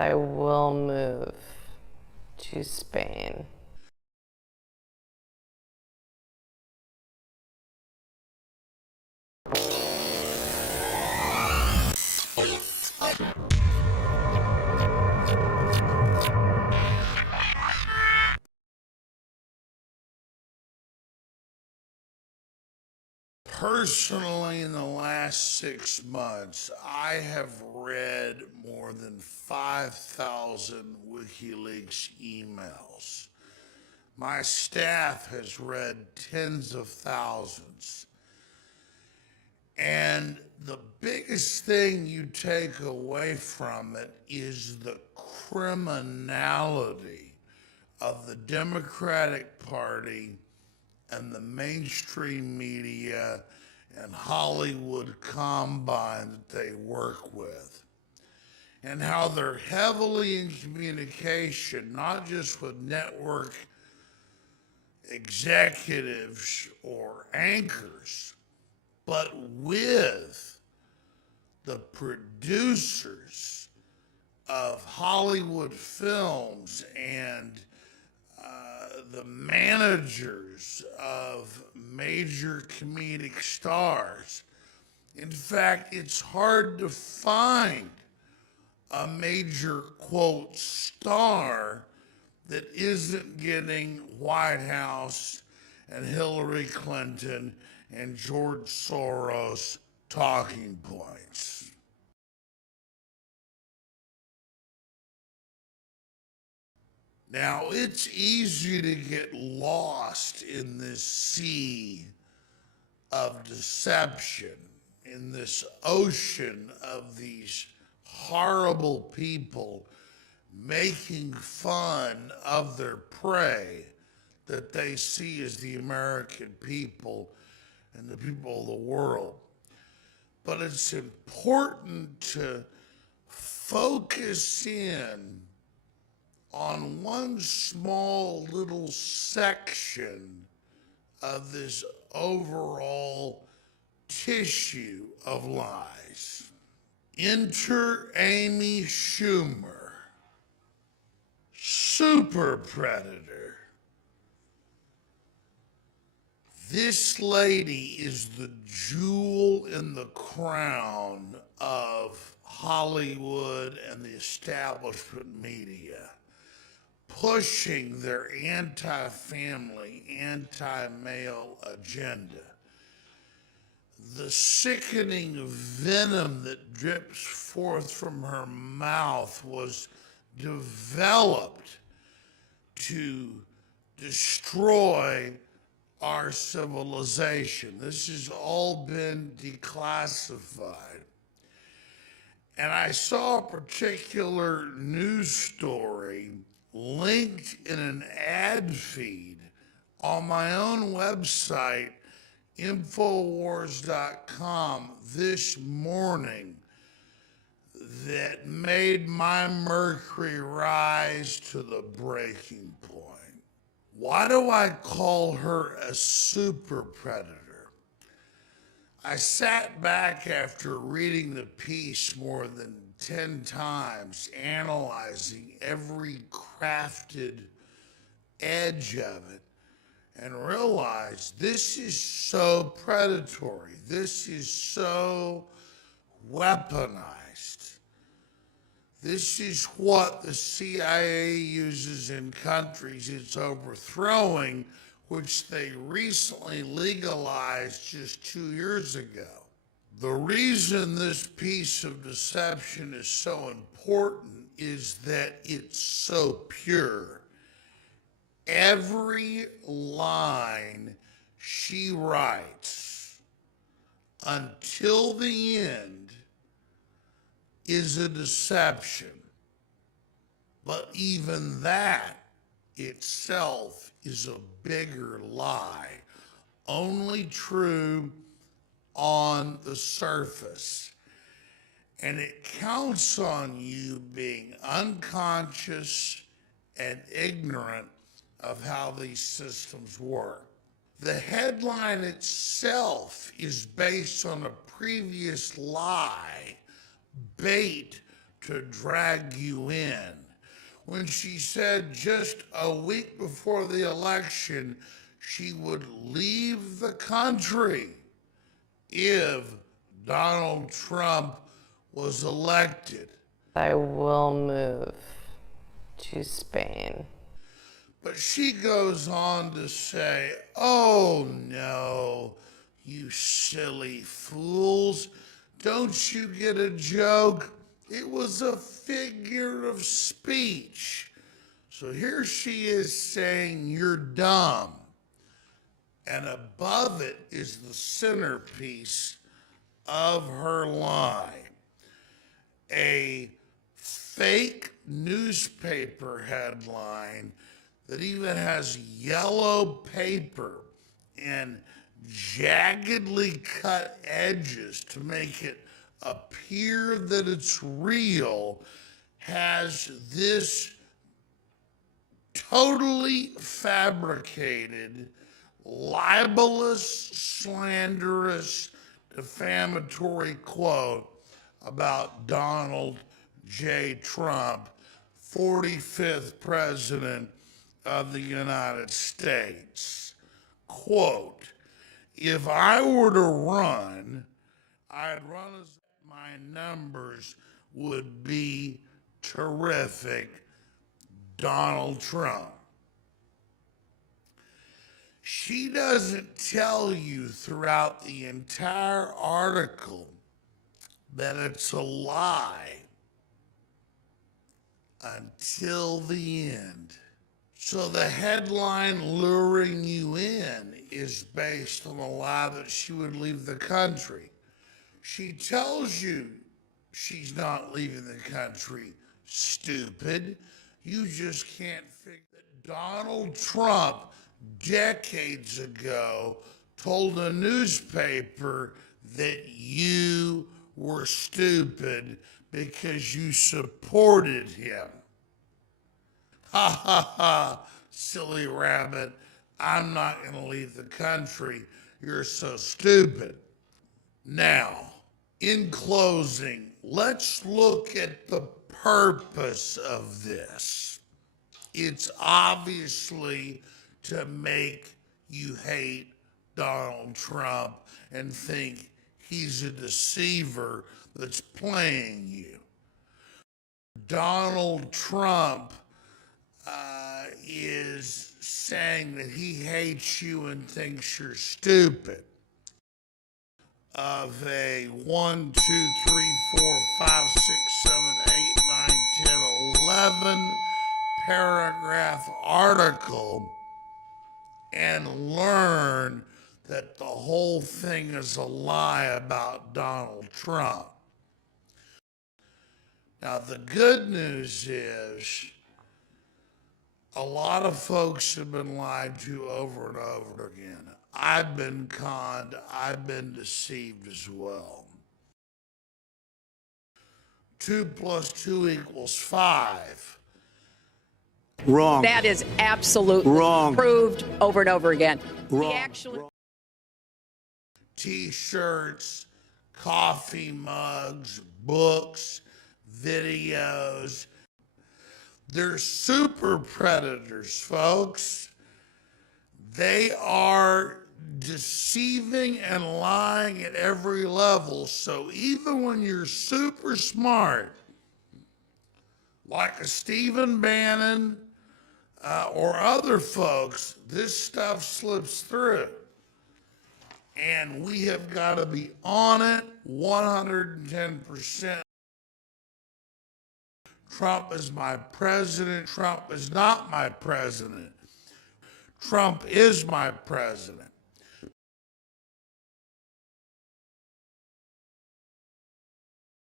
I will move to Spain. Personally, in the last 6 months, I have read more than 5,000 WikiLeaks emails. My staff has read tens of thousands. And the biggest thing you take away from it is the criminality of the Democratic Party and the mainstream media and Hollywood combine that they work with, and how they're heavily in communication, not just with network executives or anchors, but with the producers of Hollywood films and the managers of major comedic stars. In fact, it's hard to find a major, quote, star that isn't getting White House and Hillary Clinton and George Soros talking points. Now, it's easy to get lost in this sea of deception, in this ocean of these horrible people making fun of their prey that they see as the American people and the people of the world. But it's important to focus in on one small little section of this overall tissue of lies. Enter Amy Schumer, super predator. This lady is the jewel in the crown of Hollywood and the establishment media, pushing their anti-family, anti-male agenda. The sickening venom that drips forth from her mouth was developed to destroy our civilization. This has all been declassified. And I saw a particular news story linked in an ad feed on my own website, infowars.com, this morning that made my mercury rise to the breaking point. Why do I call her a super predator? I sat back after reading the piece more than 10 times, analyzing every crafted edge of it, and realized this is so predatory. This is so weaponized. This is what the CIA uses in countries it's overthrowing, which they recently legalized just 2 years ago. The reason this piece of deception is so important is that it's so pure. Every line she writes until the end is a deception. But even that itself is a bigger lie, only true on the surface. And it counts on you being unconscious and ignorant of how these systems work. The headline itself is based on a previous lie, bait to drag you in. When she said just a week before the election she would leave the country if Donald Trump was elected. I will move to Spain. But she goes on to say, oh no, you silly fools. Don't you get a joke? It was a figure of speech. So here she is saying you're dumb. And above it is the centerpiece of her lie. A fake newspaper headline that even has yellow paper and jaggedly cut edges to make it appear that it's real, has this totally fabricated, libelous, slanderous, defamatory quote about Donald J. Trump, 45th President of the United States. Quote, if I were to run, I'd run as my numbers would be terrific, Donald Trump. She doesn't tell you throughout the entire article that it's a lie until the end. So the headline luring you in is based on the lie that she would leave the country. She tells you she's not leaving the country, stupid. You just can't figure that Donald Trump decades ago told a newspaper that you were stupid because you supported him. Ha ha ha, silly rabbit. I'm not going to leave the country. You're so stupid. Now, in closing, let's look at the purpose of this. It's obviously to make you hate Donald Trump and think he's a deceiver that's playing you. Donald Trump is saying that he hates you and thinks you're stupid. Of a 1, 2, 3, 4, 5, 6, 7, 8, 9, 10, 11 paragraph article and learn that the whole thing is a lie about Donald Trump. Now, the good news is a lot of folks have been lied to over and over again. I've been conned, I've been deceived as well. 2 plus 2 equals 5. Wrong. That is absolutely wrong. Proved over and over again. Wrong. T-shirts, coffee mugs, books, videos. They're super predators, folks. They are deceiving and lying at every level. So even when you're super smart, like a Stephen Bannon or other folks, this stuff slips through. And we have got to be on it 110%. Trump is my president. Trump is not my president. Trump is my president.